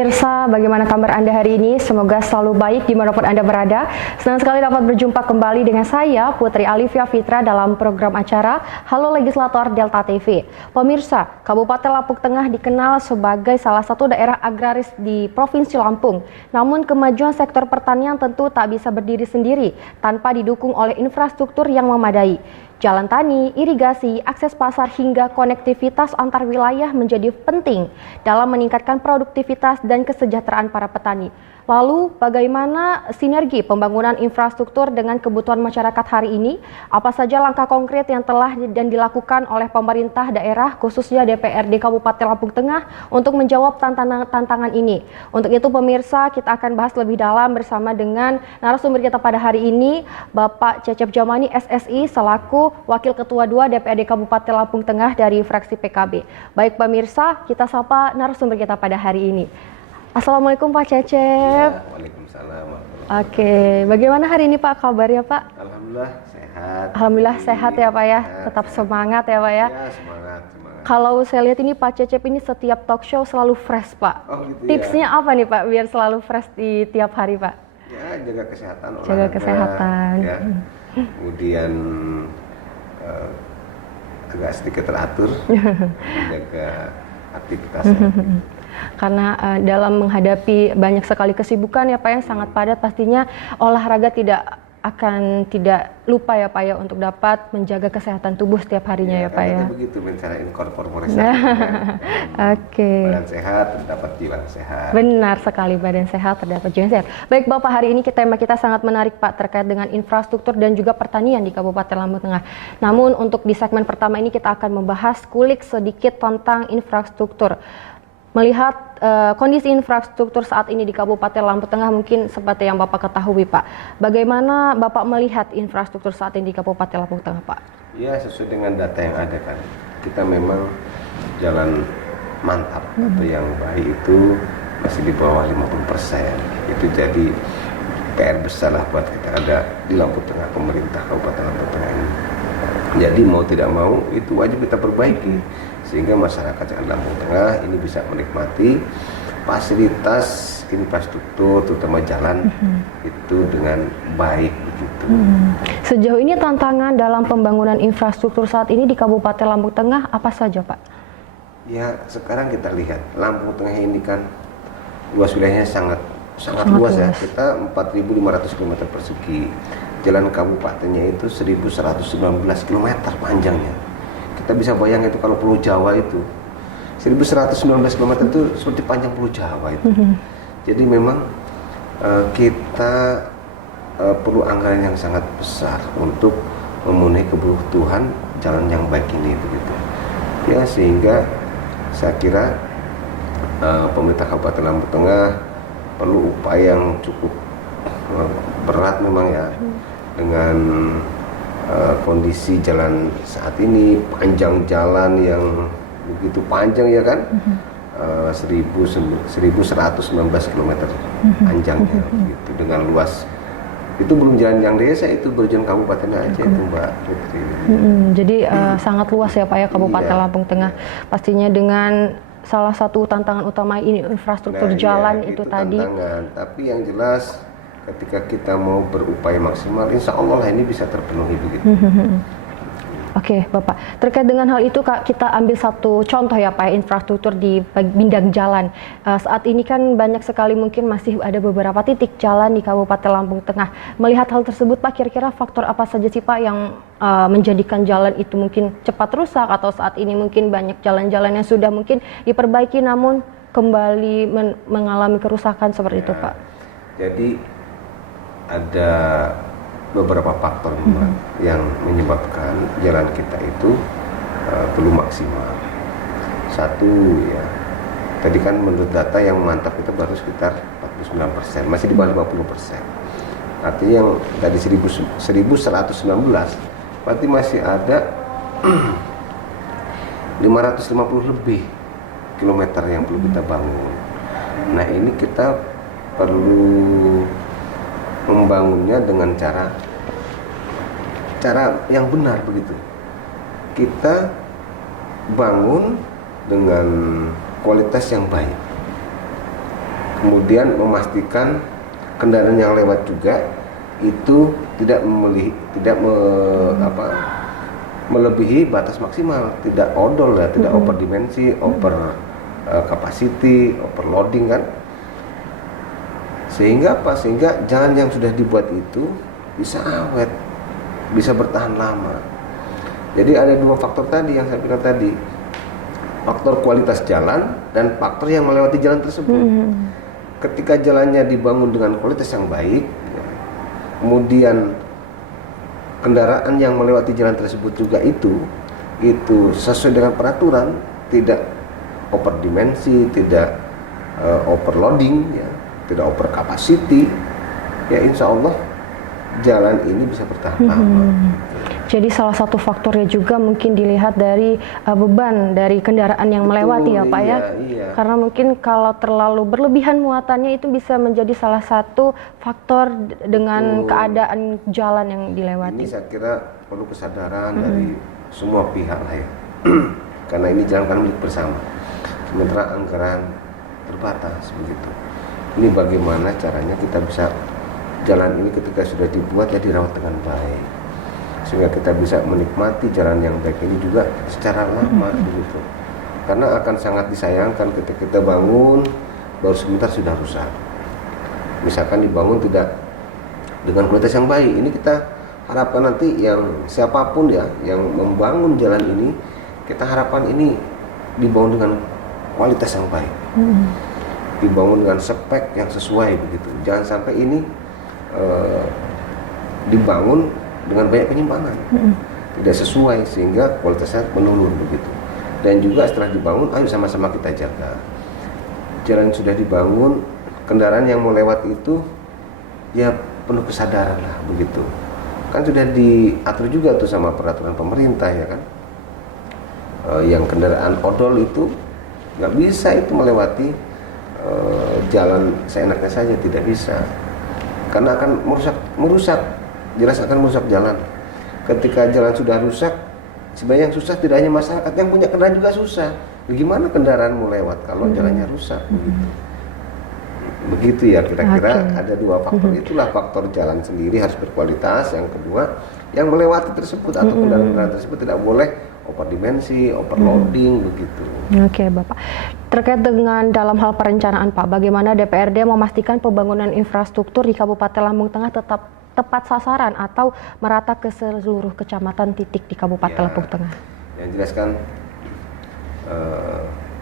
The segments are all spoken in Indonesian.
pemirsa, bagaimana kabar Anda hari ini? Semoga selalu baik dimanapun Anda berada. Senang sekali dapat berjumpa kembali dengan saya, Putri Alivia Fitra, dalam program acara Halo Legislator Delta TV. Pemirsa, Kabupaten Lampung Tengah dikenal sebagai salah satu daerah agraris di Provinsi Lampung. Namun kemajuan sektor pertanian tentu tak bisa berdiri sendiri tanpa didukung oleh infrastruktur yang memadai. Jalan tani, irigasi, akses pasar hingga konektivitas antar wilayah menjadi penting dalam meningkatkan produktivitas dan kesejahteraan para petani. Lalu bagaimana sinergi pembangunan infrastruktur dengan kebutuhan masyarakat hari ini? Apa saja langkah konkret yang telah dan dilakukan oleh pemerintah daerah khususnya DPRD Kabupaten Lampung Tengah untuk menjawab tantangan ini? Untuk itu pemirsa, kita akan bahas lebih dalam bersama dengan narasumber kita pada hari ini, Bapak Cecep Jamani SSI selaku Wakil Ketua 2 DPRD Kabupaten Lampung Tengah dari fraksi PKB. Baik pemirsa, kita sapa narasumber kita pada hari ini. Assalamualaikum Pak Cecep. Ya, waalaikumsalam. Oke, bagaimana hari ini Pak kabarnya Pak? Alhamdulillah sehat. Alhamdulillah sehat ya Pak ya, Sehat. tetap semangat ya Pak ya. Ya, semangat. Kalau saya lihat ini Pak Cecep ini setiap talk show selalu fresh Pak. Oh gitu. Tipsnya apa nih Pak biar selalu fresh di tiap hari Pak? Ya, jaga kesehatan. Jaga olahraga, kesehatan. Ya. Kemudian agak sedikit teratur, jaga aktivitasnya. Karena dalam menghadapi banyak sekali kesibukan ya Pak yang sangat padat, pastinya olahraga tidak lupa ya Pak ya untuk dapat menjaga kesehatan tubuh setiap harinya ya Pak ya. Begitu cara inkorporasi. Oke. Badan sehat terdapat jiwa sehat. Benar sekali, badan sehat terdapat jiwa sehat. Baik Bapak, hari ini tema kita sangat menarik Pak terkait dengan infrastruktur dan juga pertanian di Kabupaten Lampung Tengah. Namun untuk di segmen pertama ini kita akan membahas kulik sedikit tentang infrastruktur. Melihat kondisi infrastruktur saat ini di Kabupaten Lampung Tengah mungkin seperti yang Bapak ketahui Pak. Bagaimana Bapak melihat infrastruktur saat ini di Kabupaten Lampung Tengah Pak? Ya, sesuai dengan data yang ada kan. Kita memang jalan mantap atau yang baik itu masih di bawah 50%. Itu jadi PR besar lah buat kita ada di Lampung Tengah, pemerintah Kabupaten Lampung Tengah ini. Jadi mau tidak mau itu wajib kita perbaiki sehingga masyarakat yang ada Lampung Tengah ini bisa menikmati fasilitas infrastruktur terutama jalan itu dengan baik begitu. Sejauh ini tantangan dalam pembangunan infrastruktur saat ini di Kabupaten Lampung Tengah apa saja Pak? Ya, sekarang kita lihat Lampung Tengah ini kan luas wilayahnya sangat luas ya. Kita 4.500 km persegi. Jalan kabupatennya itu 1.119 km panjangnya. Kita bisa bayangkan itu kalau Pulau Jawa itu 1.119 km itu seperti panjang Pulau Jawa itu. Jadi memang kita perlu anggaran yang sangat besar untuk memenuhi kebutuhan jalan yang baik ini begitu. Ya, sehingga saya kira pemerintah Kabupaten Lampung Tengah perlu upaya yang cukup berat memang ya dengan kondisi jalan saat ini, panjang jalan yang begitu panjang ya kan, 1.119 km panjangnya gitu, dengan luas. Itu belum jalan yang desa, itu baru jalan kabupaten aja itu Mbak Putri. Jadi sangat luas ya Pak ya Kabupaten Lampung Tengah. Pastinya dengan salah satu tantangan utama ini infrastruktur jalan itu tadi. Tantangan. Tapi yang jelas ketika kita mau berupaya maksimal, insya Allah ini bisa terpenuhi begitu. Oke Bapak, terkait dengan hal itu Kak, kita ambil satu contoh ya Pak, infrastruktur di bidang jalan. Saat ini kan banyak sekali mungkin masih ada beberapa titik jalan di Kabupaten Lampung Tengah. Melihat hal tersebut Pak, kira-kira faktor apa saja sih Pak yang menjadikan jalan itu mungkin cepat rusak, atau saat ini mungkin banyak jalan-jalan yang sudah mungkin diperbaiki namun kembali mengalami kerusakan seperti itu Pak? Jadi ada beberapa faktor yang menyebabkan jalan kita itu belum maksimal. Satu ya, tadi kan menurut data yang mantap itu baru sekitar 49%, masih di bawah 50%. Artinya yang tadi 1.119 berarti masih ada 550 lebih kilometer yang perlu kita bangun. Nah ini kita perlu membangunnya dengan cara yang benar begitu. Kita bangun dengan kualitas yang baik. Kemudian memastikan kendaraan yang lewat juga itu tidak melebihi batas maksimal, tidak odol ya, tidak over dimensi, over capacity, overloading kan. Sehingga jalan yang sudah dibuat itu bisa awet, bisa bertahan lama. Jadi ada dua faktor tadi yang saya bilang tadi, faktor kualitas jalan dan faktor yang melewati jalan tersebut. Ketika jalannya dibangun dengan kualitas yang baik, kemudian kendaraan yang melewati jalan tersebut juga itu sesuai dengan peraturan, tidak over dimensi, tidak overloading ya, tidak over capacity, ya insya Allah jalan ini bisa bertahan lama. Jadi salah satu faktornya juga mungkin dilihat dari beban dari kendaraan yang melewati ya Pak ya. Iya. Karena mungkin kalau terlalu berlebihan muatannya itu bisa menjadi salah satu faktor dengan keadaan jalan yang dilewati. Ini saya kira perlu kesadaran dari semua pihak lah ya. Karena ini jalan kan milik bersama. Sementara anggaran terbatas begitu. Ini bagaimana caranya kita bisa jalan ini ketika sudah dibuat ya dirawat dengan baik, sehingga kita bisa menikmati jalan yang baik ini juga secara lama begitu. Karena akan sangat disayangkan ketika kita bangun baru sebentar sudah rusak. Misalkan dibangun tidak dengan kualitas yang baik, ini kita harapkan nanti yang siapapun ya yang membangun jalan ini, kita harapkan ini dibangun dengan kualitas yang baik, dibangun dengan spek yang sesuai begitu. Jangan sampai ini dibangun dengan banyak penyimpangan, tidak sesuai sehingga kualitasnya menurun begitu. Dan juga setelah dibangun, ayo sama-sama kita jaga jalan sudah dibangun, kendaraan yang mau lewat itu ya penuh kesadaran lah begitu. Kan sudah diatur juga tuh sama peraturan pemerintah ya kan. Yang kendaraan odol itu nggak bisa itu melewati jalan seenaknya saja, tidak bisa. Karena akan merusak, jelas akan merusak jalan. Ketika jalan sudah rusak, sebenarnya yang susah tidak hanya masyarakat, yang punya kendaraan juga susah. Bagaimana kendaraan mau lewat kalau jalannya rusak? Begitu ya kira-kira. Ada dua faktor. Itulah faktor jalan sendiri harus berkualitas. Yang kedua, yang melewati tersebut atau kendaraan tersebut tidak boleh over dimensi, overloading begitu. Oke Bapak. Terkait dengan dalam hal perencanaan Pak, bagaimana DPRD memastikan pembangunan infrastruktur di Kabupaten Lampung Tengah tetap tepat sasaran atau merata ke seluruh kecamatan titik di Kabupaten Lampung Tengah? Yang jelas kan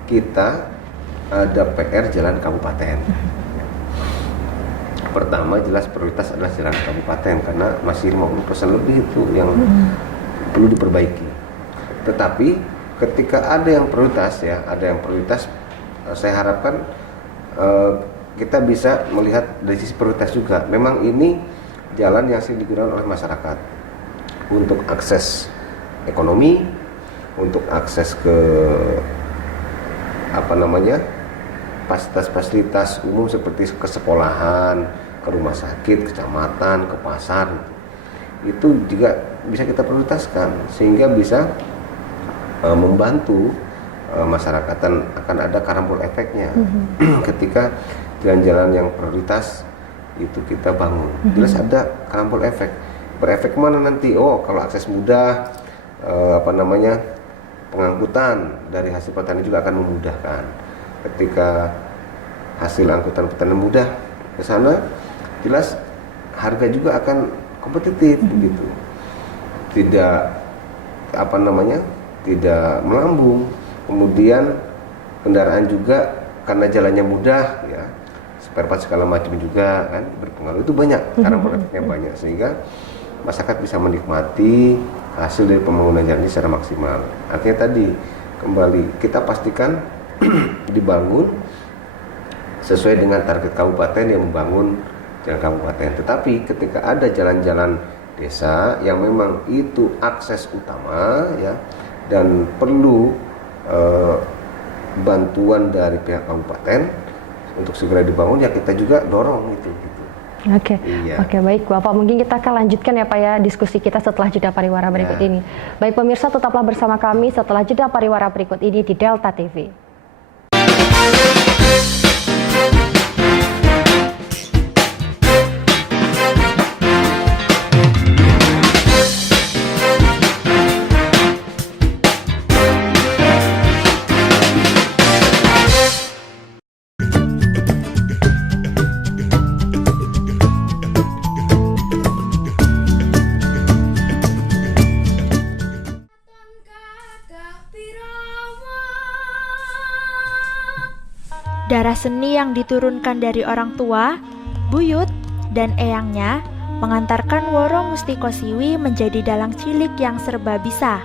kita ada PR jalan kabupaten. Pertama jelas prioritas adalah jalan kabupaten karena masih 50% lebih itu yang perlu diperbaiki. Tetapi ketika ada yang prioritas ya, saya harapkan kita bisa melihat dari sisi prioritas juga. Memang ini jalan yang sering digunakan oleh masyarakat untuk akses ekonomi, untuk akses ke fasilitas umum seperti ke sekolahan, ke rumah sakit, kecamatan, ke pasar. Itu juga bisa kita prioritaskan sehingga bisa membantu masyarakat dan akan ada karambol efeknya ketika jalan-jalan yang prioritas itu kita bangun. Jelas ada karambol efek. Berefek mana nanti? Oh, kalau akses mudah, pengangkutan dari hasil pertanian juga akan memudahkan. Ketika hasil angkutan pertanian mudah ke sana, jelas harga juga akan kompetitif begitu. Tidak melambung. Kemudian kendaraan juga karena jalannya mudah ya, spare part segala macam juga kan berpengaruh. Itu banyak karena efeknya banyak sehingga masyarakat bisa menikmati hasil dari pembangunan jalan ini secara maksimal. Artinya tadi kembali kita pastikan dibangun sesuai dengan target kabupaten yang membangun jalan kabupaten. Tetapi ketika ada jalan-jalan desa yang memang itu akses utama ya dan perlu bantuan dari pihak kabupaten untuk segera dibangun ya kita juga dorong itu. Oke, baik Bapak. Mungkin kita akan lanjutkan ya Pak ya diskusi kita setelah jeda pariwara berikut ini. Baik pemirsa, tetaplah bersama kami setelah jeda pariwara berikut ini di Delta TV. Darah seni yang diturunkan dari orang tua, buyut, dan eyangnya mengantarkan Woro Mustiko Siwi menjadi dalang cilik yang serba bisa.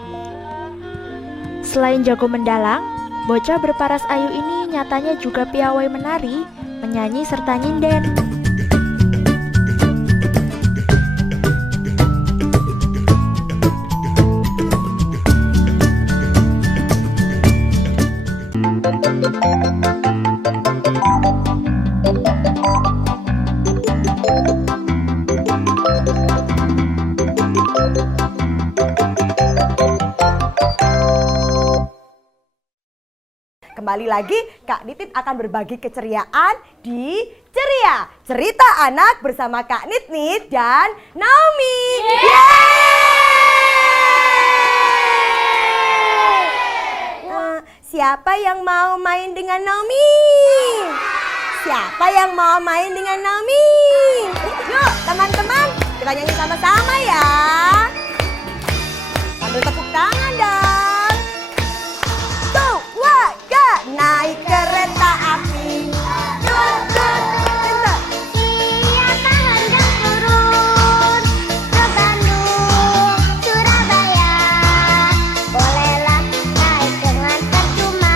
Selain jago mendalang, bocah berparas ayu ini nyatanya juga piawai menari, menyanyi serta nyinden. Kembali lagi, Kak Nitit akan berbagi keceriaan di Ceria Cerita Anak bersama Kak Nit dan Naomi. Siapa yang mau main dengan Naomi? Siapa yang mau main dengan Naomi? Yuk teman-teman, kita nyanyi sama-sama ya. Sambil tepuk tangan dong. Tuh, warga naik kereta api. Tut, tut, tut. Siapa hendak turun ke Bandung, Surabaya, bolehlah naik dengan percuma.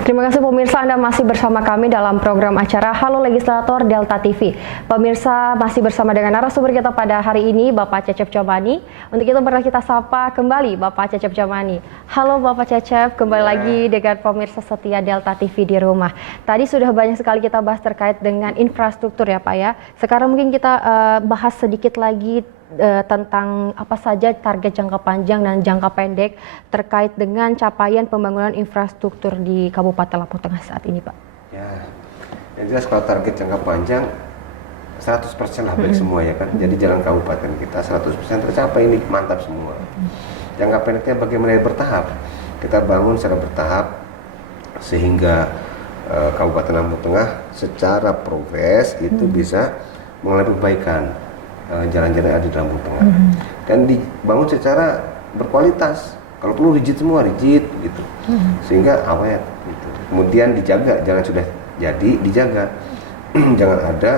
Terima kasih pemirsa, Anda masih bersama kami dalam program acara Halo Legislator Delta TV. Pemirsa masih bersama dengan narasumber kita pada hari ini, Bapak Cecep Comani. Untuk itu pernah kita sapa kembali Bapak Cecep Comani. Halo Bapak Cecep, kembali lagi dengan pemirsa setia Delta TV di rumah. Tadi sudah banyak sekali kita bahas terkait dengan infrastruktur ya Pak ya. Sekarang mungkin kita bahas sedikit lagi tentang apa saja target jangka panjang dan jangka pendek terkait dengan capaian pembangunan infrastruktur di Kabupaten Lampung Tengah saat ini, Pak. Ya, yang jelas kalau target jangka panjang 100% hampir semua ya kan. Jadi jalan kabupaten kita 100% tercapai, ini mantap semua. Jangka pendeknya bagaimana bertahap. Kita bangun secara bertahap sehingga Kabupaten Lampung Tengah secara progres itu bisa mengalami perbaikan. Jalan-jalan yang ada di Lampung Tengah dan dibangun secara berkualitas. Kalau perlu rigid semua, rigid gitu, sehingga awet gitu. Kemudian dijaga, jangan sudah jadi dijaga. Jangan ada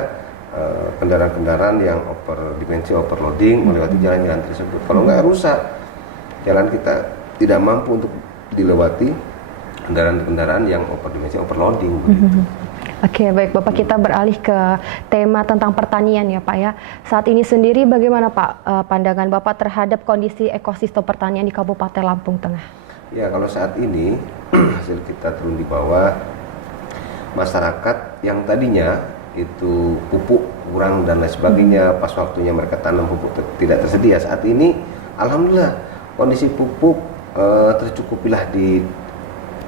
kendaraan-kendaraan yang dimensi overloading melewati jalan-jalan tersebut. Kalau nggak rusak, jalan kita tidak mampu untuk dilewati kendaraan-kendaraan yang dimensi overloading gitu. Oke, baik Bapak, kita beralih ke tema tentang pertanian ya Pak ya. Saat ini sendiri bagaimana Pak pandangan Bapak terhadap kondisi ekosistem pertanian di Kabupaten Lampung Tengah? Ya, kalau saat ini hasil kita turun di bawah, masyarakat yang tadinya itu pupuk kurang dan lain sebagainya, pas waktunya mereka tanam pupuk tidak tersedia, saat ini alhamdulillah kondisi pupuk tercukupilah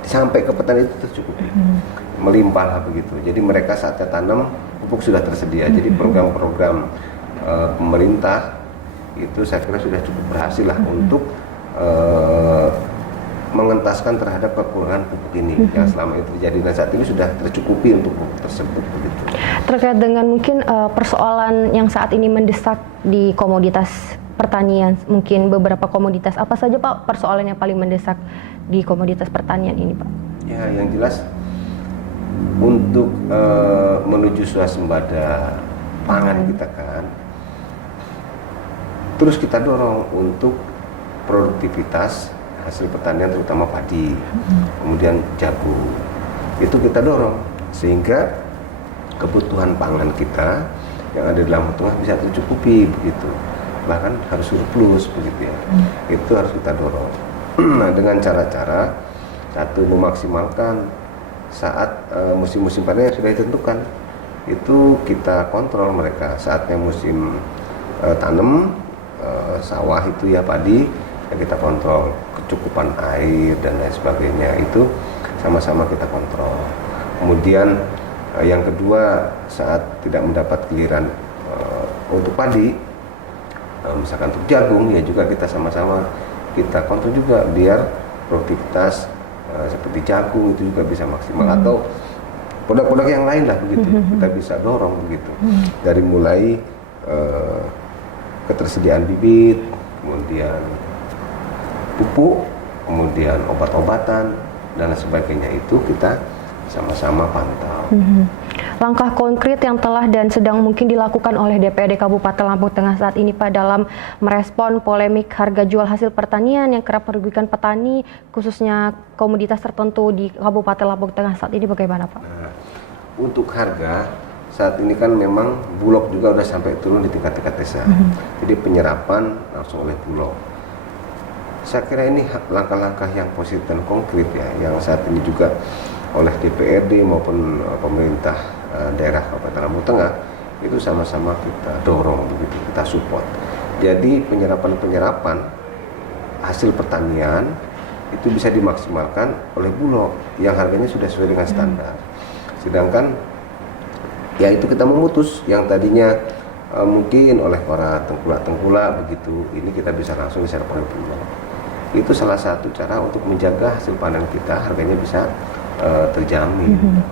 sampai ke petani itu tercukupi. Melimpah lah begitu. Jadi mereka saatnya tanam pupuk sudah tersedia. Jadi program-program pemerintah itu saya kira sudah cukup berhasil lah untuk mengentaskan terhadap kekurangan pupuk ini yang selama itu terjadi, dan saat ini sudah tercukupi untuk pupuk tersebut begitu. Terkait dengan mungkin persoalan yang saat ini mendesak di komoditas pertanian, mungkin beberapa komoditas apa saja Pak persoalan yang paling mendesak di komoditas pertanian ini Pak? Ya, yang jelas untuk menuju swasembada pangan kita kan terus kita dorong untuk produktivitas hasil pertanian terutama padi, kemudian jagung, itu kita dorong sehingga kebutuhan pangan kita yang ada di Lampung Tengah bisa tercukupi begitu, bahkan harus surplus begitu ya. Itu harus kita dorong. Nah, dengan cara-cara satu, memaksimalkan saat musim-musim panen yang sudah ditentukan, itu kita kontrol mereka. Saatnya musim tanam sawah itu ya padi, ya kita kontrol kecukupan air dan lain sebagainya, itu sama-sama kita kontrol. Kemudian yang kedua, saat tidak mendapat giliran untuk padi, misalkan untuk jagung ya juga kita sama-sama kita kontrol juga biar produktivitas seperti jagung itu juga bisa maksimal, atau produk-produk yang lain lah begitu, kita bisa dorong begitu. Dari mulai ketersediaan bibit, kemudian pupuk, kemudian obat-obatan dan sebagainya, itu kita sama-sama pantau. Langkah konkret yang telah dan sedang mungkin dilakukan oleh DPRD Kabupaten Lampung Tengah saat ini Pak dalam merespon polemik harga jual hasil pertanian yang kerap merugikan petani, khususnya komoditas tertentu di Kabupaten Lampung Tengah saat ini, bagaimana Pak? Nah, untuk harga saat ini kan memang Bulog juga udah sampai turun di tingkat-tingkat desa. Jadi penyerapan langsung oleh Bulog. Saya kira ini langkah-langkah yang positif dan konkret ya, yang saat ini juga oleh DPRD maupun pemerintah daerah Kabupaten Lampung Tengah itu sama-sama kita dorong begitu, kita support. Jadi penyerapan hasil pertanian itu bisa dimaksimalkan oleh Bulog yang harganya sudah sesuai dengan standar. Sedangkan ya itu kita memutus yang tadinya mungkin oleh para tengkulak begitu, ini kita bisa langsung diserap oleh Bulog. Itu salah satu cara untuk menjaga hasil panen kita harganya bisa terjamin. Gitu.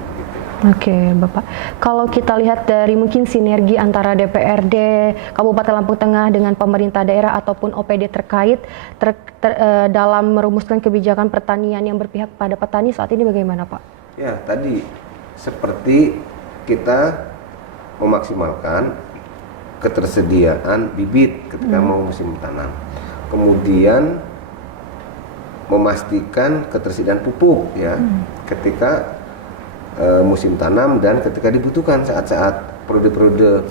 Oke, Bapak. Kalau kita lihat dari mungkin sinergi antara DPRD Kabupaten Lampung Tengah dengan pemerintah daerah ataupun OPD terkait dalam merumuskan kebijakan pertanian yang berpihak pada petani saat ini bagaimana, Pak? Ya, tadi seperti kita memaksimalkan ketersediaan bibit ketika mau musim tanam. Kemudian memastikan ketersediaan pupuk ya ketika musim tanam dan ketika dibutuhkan saat-saat periode-periode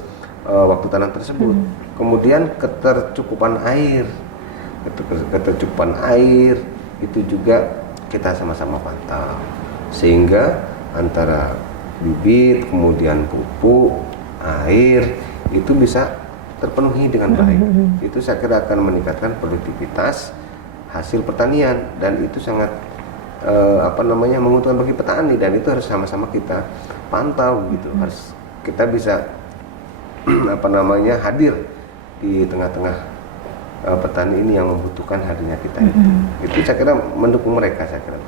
waktu tanam tersebut. Kemudian ketercukupan air itu juga kita sama-sama pantau sehingga antara bibit kemudian pupuk air itu bisa terpenuhi dengan baik. Itu saya kira akan meningkatkan produktivitas hasil pertanian dan itu sangat menguntungkan bagi petani, dan itu harus sama-sama kita pantau gitu. Harus kita bisa hadir di tengah-tengah petani ini yang membutuhkan hadirnya kita itu saya kira mendukung mereka, saya kira.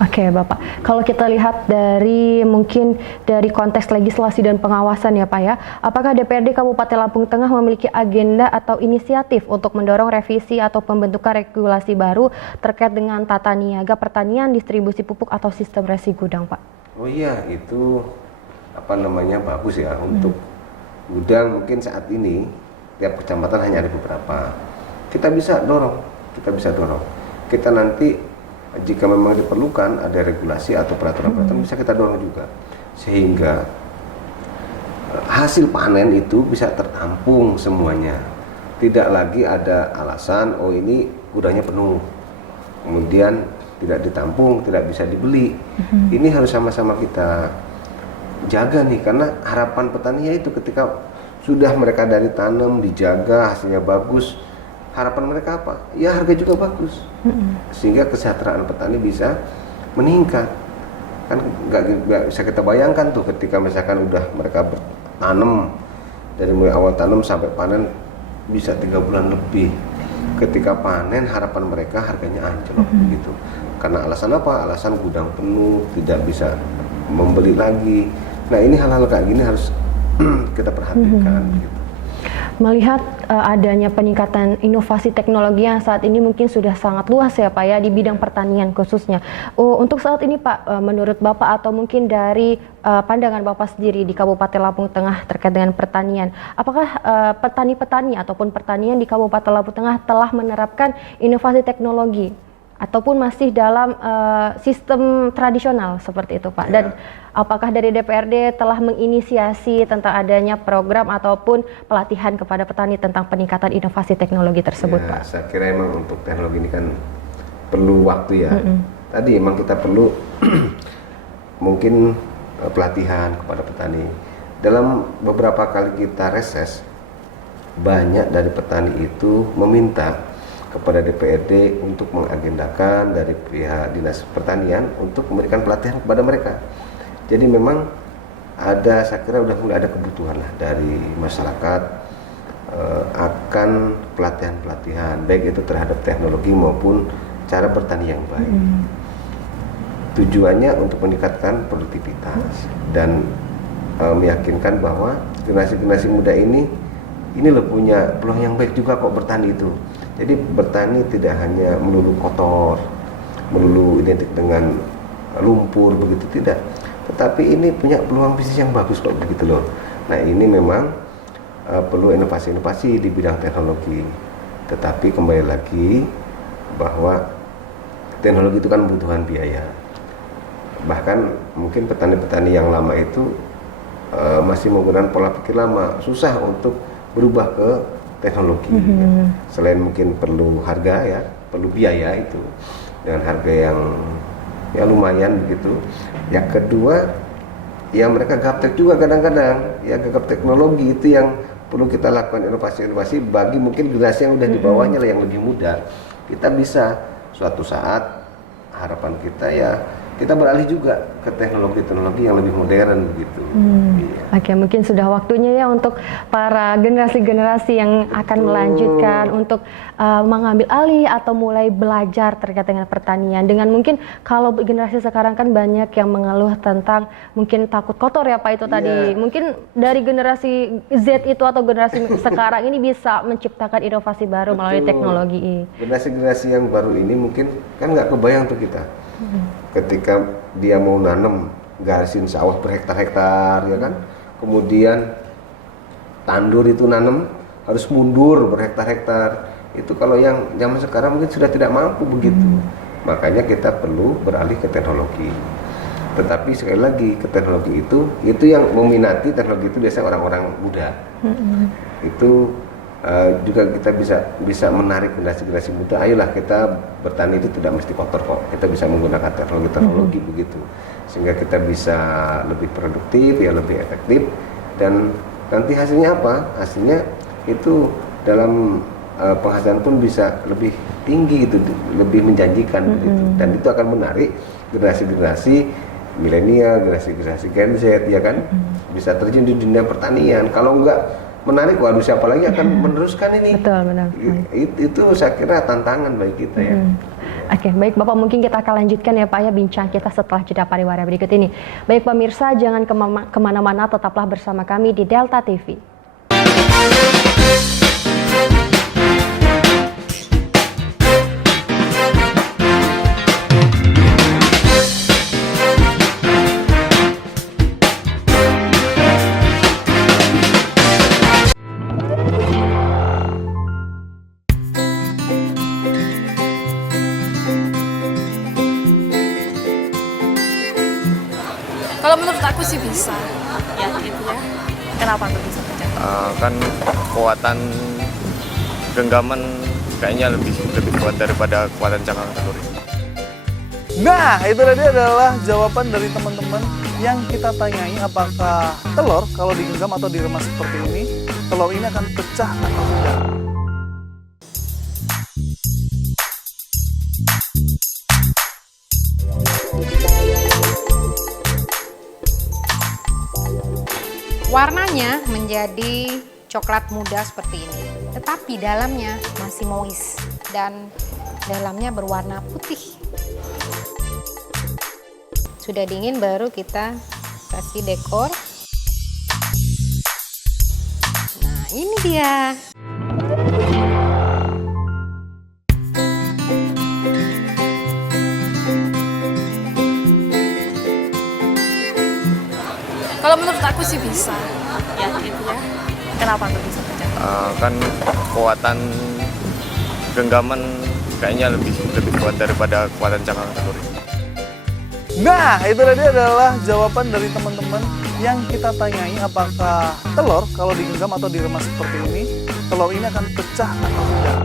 Oke, Bapak. Kalau kita lihat dari mungkin dari konteks legislasi dan pengawasan ya Pak ya, apakah DPRD Kabupaten Lampung Tengah memiliki agenda atau inisiatif untuk mendorong revisi atau pembentukan regulasi baru terkait dengan tata niaga pertanian, distribusi pupuk atau sistem resi gudang, Pak? Oh iya, itu bagus ya untuk gudang. Mungkin saat ini tiap kecamatan hanya ada beberapa. Kita bisa dorong. Kita nanti jika memang diperlukan ada regulasi atau peraturan-peraturan bisa kita dorong juga sehingga hasil panen itu bisa tertampung semuanya, tidak lagi ada alasan oh ini gudangnya penuh kemudian tidak ditampung, tidak bisa dibeli. Ini harus sama-sama kita jaga nih, karena harapan petani itu ketika sudah mereka dari tanam dijaga hasilnya bagus, harapan mereka apa? Ya harga juga bagus, sehingga kesejahteraan petani bisa meningkat. Kan nggak bisa kita bayangkan tuh ketika misalkan udah mereka bertanam dari mulai awal tanam sampai panen bisa 3 bulan lebih. Ketika panen harapan mereka harganya anjlok gitu. Karena alasan apa? Alasan gudang penuh, tidak bisa membeli lagi. Nah ini hal-hal kayak gini harus kita perhatikan gitu. Melihat adanya peningkatan inovasi teknologi yang saat ini mungkin sudah sangat luas ya Pak ya di bidang pertanian khususnya. Untuk saat ini Pak, menurut Bapak atau mungkin dari pandangan Bapak sendiri di Kabupaten Lampung Tengah terkait dengan pertanian, apakah petani-petani ataupun pertanian di Kabupaten Lampung Tengah telah menerapkan inovasi teknologi ataupun masih dalam sistem tradisional seperti itu Pak? Dan apakah dari DPRD telah menginisiasi tentang adanya program ataupun pelatihan kepada petani tentang peningkatan inovasi teknologi tersebut Pak? Saya kira emang untuk teknologi ini kan perlu waktu ya. Tadi emang kita perlu mungkin pelatihan kepada petani. Dalam beberapa kali kita reses, banyak dari petani itu meminta kepada DPRD untuk mengagendakan dari pihak Dinas Pertanian untuk memberikan pelatihan kepada mereka. Jadi memang ada, saya kira udah mulai ada kebutuhan lah dari masyarakat akan pelatihan-pelatihan baik itu terhadap teknologi maupun cara bertani yang baik. tujuannya untuk meningkatkan produktivitas dan meyakinkan bahwa generasi muda ini loh punya peluang yang baik juga kok bertani itu. Jadi bertani tidak hanya melulu kotor, melulu identik dengan lumpur begitu, tidak. Tetapi ini punya peluang bisnis yang bagus kok begitu loh. Nah ini memang perlu inovasi-inovasi di bidang teknologi. Tetapi kembali lagi bahwa teknologi itu kan membutuhkan biaya. Bahkan mungkin petani-petani yang lama itu masih menggunakan pola pikir lama, susah untuk berubah ke teknologi. Ya. Selain mungkin perlu harga ya, perlu biaya itu dengan harga yang ya lumayan begitu. Yang kedua, ya mereka gaptek juga kadang-kadang, ya gagap teknologi itu yang perlu kita lakukan inovasi-inovasi bagi mungkin generasi yang udah di bawahnya lah yang lebih muda. Kita bisa suatu saat harapan kita ya kita beralih juga ke teknologi-teknologi yang lebih modern begitu. Iya. Oke, mungkin sudah waktunya ya untuk para generasi-generasi yang akan melanjutkan untuk mengambil alih atau mulai belajar terkait dengan pertanian. Dengan mungkin kalau generasi sekarang kan banyak yang mengeluh tentang mungkin takut kotor ya Pak itu tadi. Mungkin dari generasi Z itu atau generasi sekarang ini bisa menciptakan inovasi baru melalui teknologi. Generasi-generasi yang baru ini mungkin kan nggak kebayang tuh kita. Ketika dia mau nanam garisin sawah berhektar-hektar ya kan, kemudian tandur itu nanam harus mundur berhektar-hektar, itu kalau yang zaman sekarang mungkin sudah tidak mampu begitu. Makanya kita perlu beralih ke teknologi. Tetapi sekali lagi ke teknologi itu yang meminati teknologi itu biasanya orang-orang muda. Itu juga kita bisa menarik generasi muda. Ayolah kita bertani itu tidak mesti kotor kok. Kita bisa menggunakan teknologi begitu, sehingga kita bisa lebih produktif, ya lebih efektif. Dan nanti hasilnya apa? Hasilnya itu dalam penghasilan pun bisa lebih tinggi, itu lebih menjanjikan begitu. Dan itu akan menarik generasi-generasi milenial, generasi Gen Z ya kan, bisa terjun di dunia pertanian. Kalau enggak menarik, waduh siapa lagi akan meneruskan ini? Betul, benar. Itu saya kira tantangan bagi kita ya. Oke, baik Bapak, mungkin kita akan lanjutkan ya Pak ya bincang kita setelah jeda pariwara berikut ini. Baik pemirsa, jangan kemana-mana, tetaplah bersama kami di Delta TV. Kalau menurut aku sih bisa, ya gitu ya. Kenapa tuh bisa terjadi? Kan kekuatan genggaman kayaknya lebih kuat daripada kekuatan cangkang telur. Nah, itu tadi adalah jawaban dari teman-teman yang kita tanyai, apakah telur kalau digenggam atau diremas seperti ini, telur ini akan pecah atau tidak. Warnanya menjadi coklat muda seperti ini, tetapi dalamnya masih moist dan dalamnya berwarna putih. Sudah dingin baru kita kasih dekor. Nah, ini dia. Kalau menurut aku sih bisa, ya gitu ya. Kenapa tuh bisa terjadi? Kan kekuatan genggaman kayaknya lebih kuat daripada kekuatan cangkang telur. Nah, itu tadi adalah jawaban dari teman-teman yang kita tanyai, apakah telur kalau digenggam atau diremas seperti ini, telur ini akan pecah atau tidak.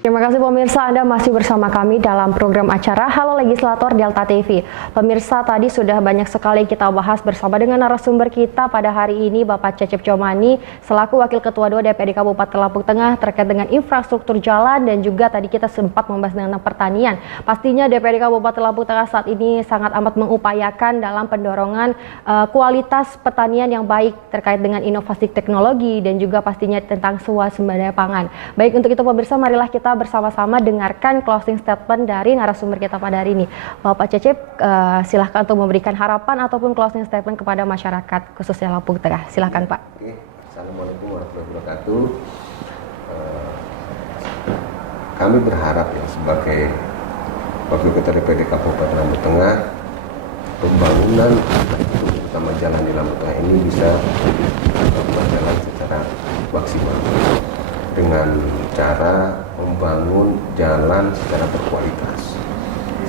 Terima kasih pemirsa, Anda masih bersama kami dalam program acara Halo Legislator Delta TV. Pemirsa, tadi sudah banyak sekali kita bahas bersama dengan narasumber kita pada hari ini, Bapak Cecep Comani, selaku Wakil Ketua 2 DPRD Kabupaten Lampung Tengah terkait dengan infrastruktur jalan, dan juga tadi kita sempat membahas tentang pertanian. Pastinya DPRD Kabupaten Lampung Tengah saat ini sangat amat mengupayakan dalam pendorongan kualitas pertanian yang baik terkait dengan inovasi teknologi dan juga pastinya tentang swasembada pangan. Baik, untuk itu pemirsa, marilah kita bersama-sama dengarkan closing statement dari narasumber kita pada hari ini. Bapak Cecep, silahkan untuk memberikan harapan ataupun closing statement kepada masyarakat khususnya Lampung Tengah. Silahkan Pak. Oke. Assalamualaikum warahmatullahi wabarakatuh. Kami berharap ya sebagai Wakil Ketua DPRD Kabupaten Lampung Tengah, pembangunan terutama jalan di Lampung Tengah ini bisa berjalan secara maksimal dengan cara membangun jalan secara berkualitas,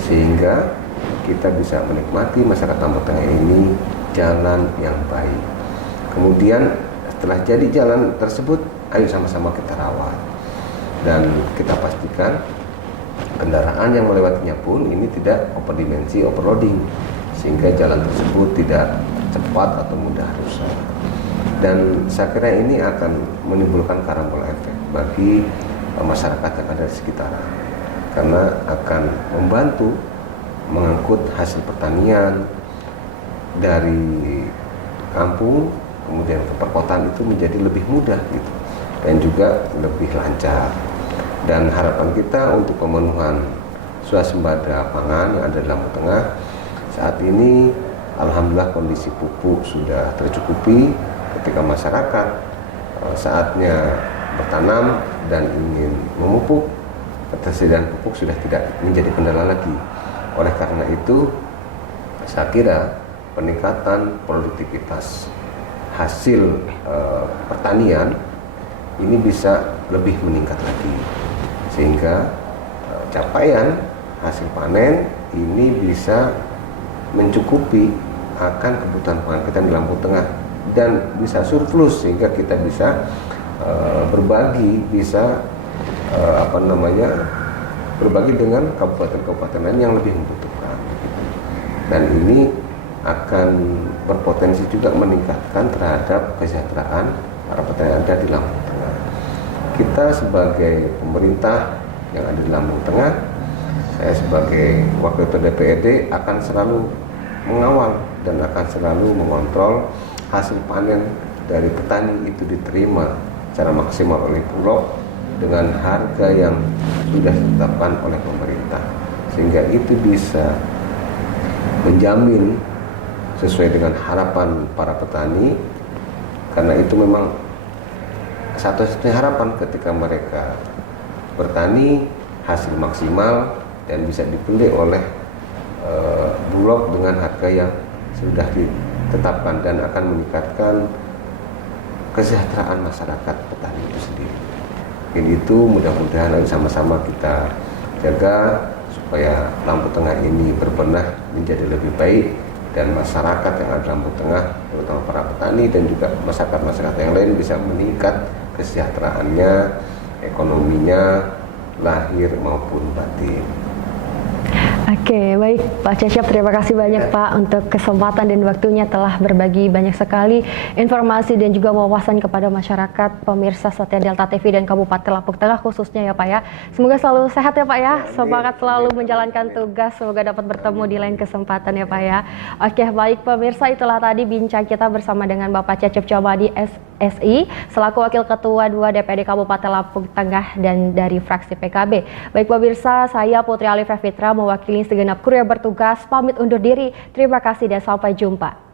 sehingga kita bisa menikmati masyarakat Lampung Tengah ini jalan yang baik. Kemudian setelah jadi jalan tersebut, ayo sama-sama kita rawat dan kita pastikan kendaraan yang melewatinya pun ini tidak overdimensi, overloading, sehingga jalan tersebut tidak cepat atau mudah rusak. Dan saya kira ini akan menimbulkan karambol efek bagi masyarakat yang ada di sekitaran, karena akan membantu mengangkut hasil pertanian dari kampung kemudian ke perkotaan itu menjadi lebih mudah gitu, dan juga lebih lancar. Dan harapan kita untuk pemenuhan swasembada pangan yang ada di Lampung Tengah saat ini, alhamdulillah kondisi pupuk sudah tercukupi. Ketika masyarakat saatnya bertanam dan ingin memupuk, ketersediaan pupuk sudah tidak menjadi kendala lagi. Oleh karena itu, saya kira peningkatan produktivitas hasil pertanian ini bisa lebih meningkat lagi, sehingga capaian hasil panen ini bisa mencukupi akan kebutuhan pangan kita di Lampung Tengah dan bisa surplus, sehingga kita bisa berbagi, bisa berbagi dengan kabupaten-kabupaten lain yang lebih membutuhkan. Dan ini akan berpotensi juga meningkatkan terhadap kesejahteraan para petani yang ada di Lampung Tengah. Kita sebagai pemerintah yang ada di Lampung Tengah, saya sebagai Wakil Ketua DPRD akan selalu mengawal dan akan selalu mengontrol hasil panen dari petani itu diterima secara maksimal oleh Bulog dengan harga yang sudah ditetapkan oleh pemerintah, sehingga itu bisa menjamin sesuai dengan harapan para petani, karena itu memang satu-satunya harapan ketika mereka bertani hasil maksimal dan bisa dibeli oleh Bulog dengan harga yang sudah ditetapkan dan akan meningkatkan kesejahteraan masyarakat petani itu sendiri. Ini itu mudah-mudahan sama-sama kita jaga supaya Lampung Tengah ini berbenah menjadi lebih baik, dan masyarakat yang ada di Lampung Tengah, terutama para petani dan juga masyarakat-masyarakat yang lain bisa meningkat kesejahteraannya, ekonominya, lahir maupun batin. Oke, baik Pak Cecep, terima kasih banyak Pak untuk kesempatan dan waktunya telah berbagi banyak sekali informasi dan juga wawasan kepada masyarakat pemirsa setia Delta TV dan Kabupaten Lampung Tengah khususnya ya Pak ya. Semoga selalu sehat ya Pak ya, semangat selalu menjalankan tugas, semoga dapat bertemu di lain kesempatan ya Pak ya. Oke, baik pemirsa, itulah tadi bincang kita bersama dengan Bapak Cecep Comani SI selaku Wakil Ketua 2 DPRD Kabupaten Lampung Tengah dan dari fraksi PKB. Baik pemirsa, saya Putri Alifia Fitra mewakili segenap kru yang bertugas pamit undur diri. Terima kasih dan sampai jumpa.